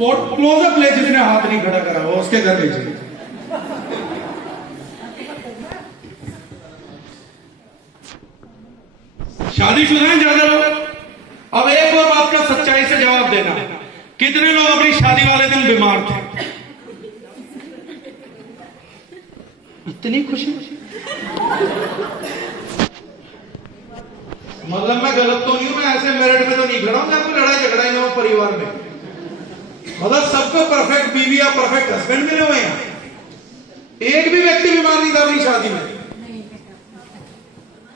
Close up ले, जिसने हाथ नहीं खड़ा करा हुआ उसके घर लीजिए। शादीशुदा हैं ज्यादा लोग। अब एक और बात का सच्चाई से जवाब देना, कितने लोग अपनी शादी वाले दिन बीमार थे? इतनी खुशी, मतलब मैं गलत तो नहीं हूं, मैं ऐसे मेरिट में तो नहीं खड़ा हूं आपको लड़ाई झगड़ा ही ना हो परिवार में। मतलब सबको परफेक्ट बीवी या परफेक्ट हस्बैंड मिले हुए हैं, एक भी व्यक्ति बीमार नहीं था अपनी शादी में।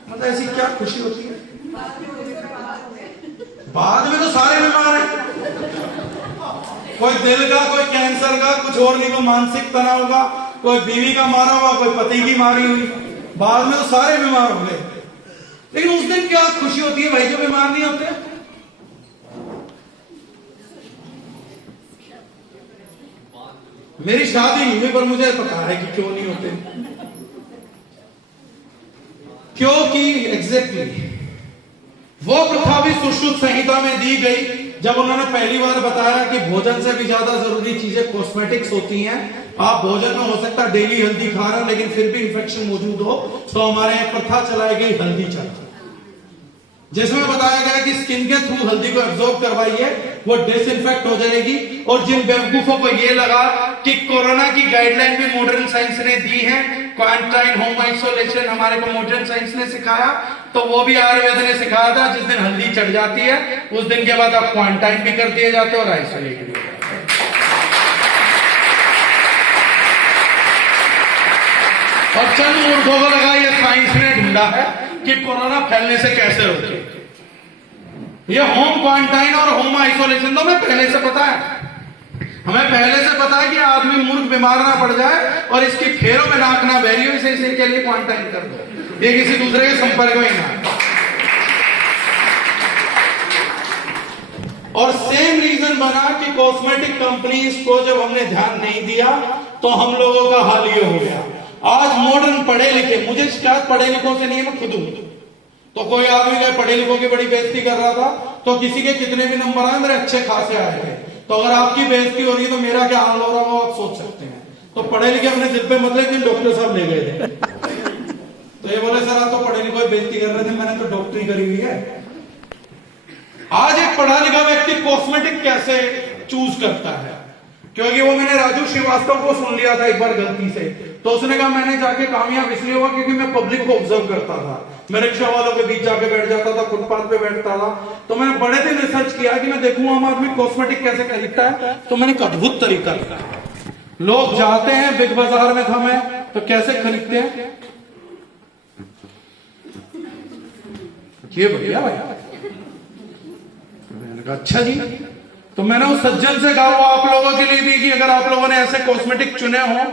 मतलब ऐसी क्या खुशी होती है? बाद में तो सारे बीमार हैं, कोई दिल का, कोई कैंसर का, कुछ और नहीं, कोई मानसिक तनाव का, कोई बीवी का मारा हुआ, कोई पति की मारी हुई, बाद में तो सारे बीमार हो गए। लेकिन उस दिन क्या खुशी होती है भाई जो बीमार नहीं होते? मेरी शादी नहीं हुई पर मुझे पता है कि क्यों नहीं होते। क्योंकि एग्जैक्टली वो प्रथा भी सुश्रुत संहिता में दी गई जब उन्होंने पहली बार बताया कि भोजन से भी ज्यादा जरूरी चीजें कॉस्मेटिक्स होती हैं। आप भोजन में हो सकता है डेली हल्दी खा रहे हैं लेकिन फिर भी इंफेक्शन मौजूद हो, तो हमारे यहाँ प्रथा चलाई गई हल्दी चढ़ा, जिसमें बताया गया कि स्किन के थ्रू हल्दी को एब्जॉर्ब करवाइए, वो डिसइंफेक्ट हो जाएगी। और जिन बेवकूफों को ये लगा कि कोरोना की गाइडलाइन भी मॉडर्न साइंस ने दी है, क्वारंटाइन, होम आइसोलेशन हमारे को मॉडर्न साइंस ने सिखाया, तो वो भी आयुर्वेद ने सिखाया था। जिस दिन हल्दी चढ़ जाती है उस दिन के बाद आप क्वारंटाइन भी कर दिए जाते और आइसोलेट भी हो जाते। और चंद मूर्खों को लगा ये साइंस ने ढूंढा है कि कोरोना फैलने से कैसे रोके। ये होम क्वारंटाइन और होम आइसोलेशन तो हमें पहले से पता है, हमें पहले से पता है कि आदमी मूर्ख बीमार ना पड़ जाए और इसकी फेरों में नाक ना बहरी हो, इसे के लिए क्वारंटाइन कर दो, ये किसी दूसरे के संपर्क में ना। और सेम रीजन बना कि कॉस्मेटिक कंपनीज को जब हमने ध्यान नहीं दिया तो हम लोगों का हाल ये हो गया। आज मॉडर्न पढ़े लिखे, मुझे शिकायत पढ़े लिखों से नहीं है, मैं खुद हूं। तो कोई आदमी गए पढ़े लिखों की बड़ी बेइज्जती कर रहा था, तो किसी के कितने भी नंबर आए मेरे अच्छे खासे आए थे, तो अगर आपकी बेइज्जती हो रही है तो मेरा क्या हाल हो रहा हो आप सोच सकते हैं। तो पढ़े लिखे अपने दिल पे मतलब कि डॉक्टर साहब ले गए थे, तो ये बोले सर आप तो पढ़े लिखों बेइज्जती कर रहे थे, मैंने तो डॉक्टरी करी हुई है। आज एक पढ़ा लिखा व्यक्ति कॉस्मेटिक कैसे चूज करता है? क्योंकि वो मैंने राजू श्रीवास्तव को सुन लिया था एक बार गलती से, तो उसने कहा मैंने जाके कामयाब इसलिए हुआ क्योंकि मैं पब्लिक को ऑब्जर्व करता था, मैं रिक्शा वालों के बीच जाके बैठ जाता था, फुटपाथ पे बैठता था, तो मैंने बड़े दिन रिसर्च किया कि मैं देखूं आम आदमी कॉस्मेटिक कैसे खरीदता है। तो मैंने एक अद्भुत तरीका लिखा, लोग जाते हैं बिग बाजार में था मैं, तो कैसे खरीदते हैं ये बढ़िया भाई। मैंने कहा अच्छा जी, तो मैंने उस सज्जन से कहा, वो आप लोगों के लिए भी कि अगर आप लोगों ने ऐसे कॉस्मेटिक चुने हो,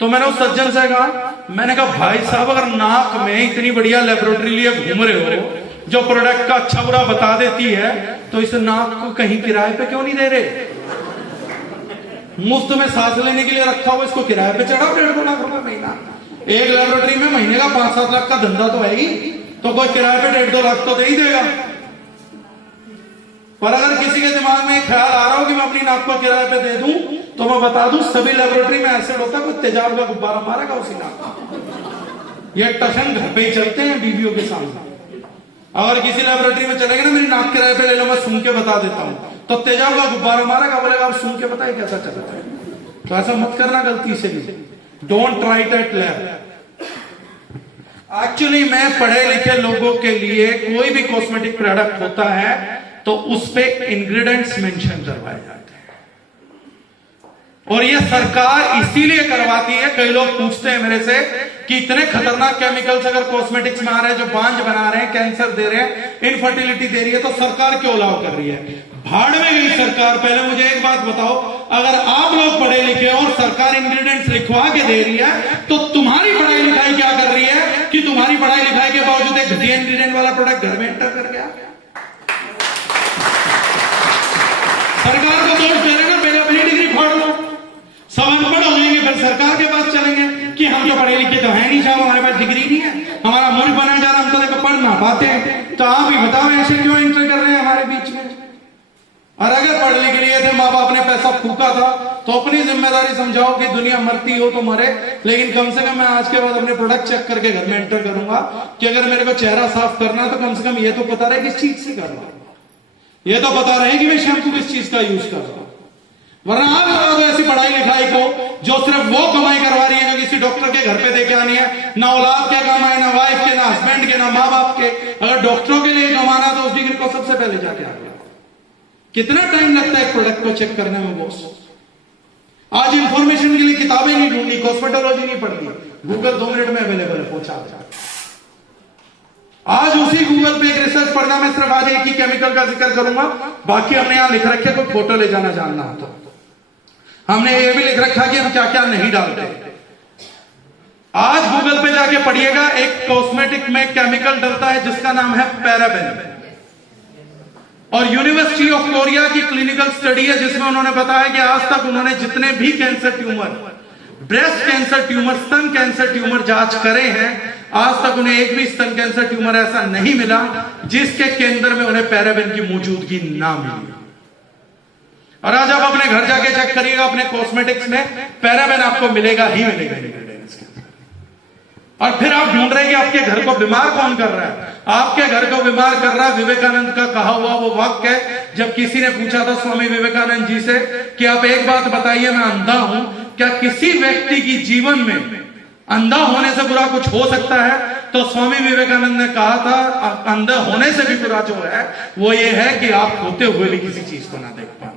तो मैंने उस सज्जन से कहा, मैंने कहा भाई साहब अगर नाक में इतनी बढ़िया लेबोरेटरी लिए घूम रहे हो जो प्रोडक्ट का अच्छा बुरा बता देती है, तो इस नाक को कहीं किराए पे क्यों नहीं दे रहे? मुफ्त में सांस लेने के लिए रखा हुआ, इसको किराए पे चढ़ाओ 1.5 लाख रुपए महीना। एक लेबोरेटरी में महीने का 5-7 लाख का धंधा तो है ही, तो कोई किराए पे 1.5-2 लाख तो दे ही देगा। पर अगर किसी के दिमाग में ख्याल आ रहा हो कि मैं अपनी नाक को किराए पे दे दूं, तो मैं बता दूं सभी लेबोरेटरी में एसिड होता है, कोई तेजाब का गुब्बारा मारेगा उसी नाक। ये टशन घर पे ही चलते हैं बीवियों के सामने। अगर किसी लेबोरेटरी में चलेंगे ना, मेरी नाक किराए पे ले लो, मैं सुन के बता देता हूं, तो तेजाब का गुब्बारा मारेगा, बोलेगा आप सुन के बताइए कैसा चलता है। तो ऐसा मत करना गलती से भी, don't try it at lab. Actually मैं पढ़े लिखे लोगों के लिए कोई भी कॉस्मेटिक प्रोडक्ट होता है तो उस पे इंग्रेडिएंट्स मेंशन करवाए जाते हैं, और ये सरकार इसीलिए करवाती है। कई लोग पूछते हैं मेरे से कि इतने खतरनाक केमिकल्स अगर कॉस्मेटिक्स में आ रहे हैं जो बांझ बना रहे हैं, कैंसर दे रहे हैं, इनफर्टिलिटी दे रही है, तो सरकार क्यों अलाउ कर रही है? भाड़ में गई सरकार। पहले मुझे एक बात बताओ, अगर आप लोग पढ़े लिखे और सरकार इंग्रेडिएंट्स लिखवा के दे रही है, तो तुम्हारी पढ़ाई लिखाई क्या कर रही है कि तुम्हारी पढ़ाई लिखाई के बावजूद एक घटिया इंग्रेडिएंट वाला प्रोडक्ट घर में एंटर कर गया? सरकार को दोष दे रहे ना, पहले अपनी डिग्री फाड़ लो, सब अनपढ़ हो जाएंगे, फिर सरकार के पास चलेंगे कि हम तो पढ़े लिखे तो है नहीं साहब, हमारे पास डिग्री नहीं है, हमारा मुल्क बनाया जा रहा, हम तो देखो पढ़ ना पाते हैं। तो आप ही बताओ ऐसे क्यों एंटर कर रहे हैं हमारे बीच में? और अगर पढ़ लिख लिए थे, माँ बाप ने पैसा फूका था, तो अपनी जिम्मेदारी समझाओ कि दुनिया मरती हो तो मरे, लेकिन कम से कम मैं आज के बाद अपने प्रोडक्ट चेक करके घर में एंटर करूंगा कि अगर मेरे को चेहरा साफ करना तो कम से कम ये तो पता रहे किस चीज से कर रहा हूं, ये तो पता रहे कि मैं शैम्पू किस चीज का यूज कर रहा हूं। वरना आप लगा दो ऐसी पढ़ाई लिखाई को जो सिर्फ वो कमाई करवा रही है जो किसी डॉक्टर के घर पे देके आनी है, ना औलाद के काम है, ना वाइफ के, ना हस्बैंड के, ना माँ बाप के। अगर डॉक्टरों के लिए कमाना तो उस डिग्री को सबसे पहले जाके आ गया। कितना टाइम लगता है एक प्रोडक्ट को चेक करने में बॉस? आज इंफॉर्मेशन के लिए किताबें नहीं ढूंढनी, कॉस्मेटोलॉजी नहीं पढ़नी, गूगल 2 मिनट में अवेलेबल है, पहुंचा देता। आज उसी गूगल पे एक रिसर्च पढ़ना, मैं सिर्फ आज एक ही केमिकल का जिक्र करूंगा, बाकी हमने यहां लिख रखे कोई फोटो ले जाना जानना हो तो हमने ये भी लिख रखा कि हम क्या क्या नहीं डालते। आज गूगल पे जाके पढ़िएगा, एक कॉस्मेटिक में केमिकल डलता है जिसका नाम है पैराबेन, और यूनिवर्सिटी ऑफ कोरिया की क्लिनिकल स्टडी है जिसमें उन्होंने बताया कि आज तक उन्होंने जितने भी cancer tumour, breast cancer tumour, स्तन कैंसर ट्यूमर जांच करे हैं, आज तक उन्हें एक भी स्तन कैंसर ट्यूमर ऐसा नहीं मिला जिसके केंद्र में उन्हें पैराबेन की मौजूदगी ना मिली। और आज आप अपने घर जाके चेक करिएगा, अपने कॉस्मेटिक्स में पैराबेन आपको मिलेगा ही मिलेगा। और फिर आप ढूंढ रहे हैं कि आपके घर को बीमार कौन कर रहा है? आपके घर को बीमार कर रहा है विवेकानंद का कहा हुआ वो वाक्य है, जब किसी ने पूछा था स्वामी विवेकानंद जी से कि आप एक बात बताइए, मैं अंधा हूं, क्या किसी व्यक्ति की जीवन में अंधा होने से बुरा कुछ हो सकता है? तो स्वामी विवेकानंद ने कहा था अंधा होने से भी बुरा जो है वो ये है कि आप होते हुए भी किसी चीज को ना देख पाए।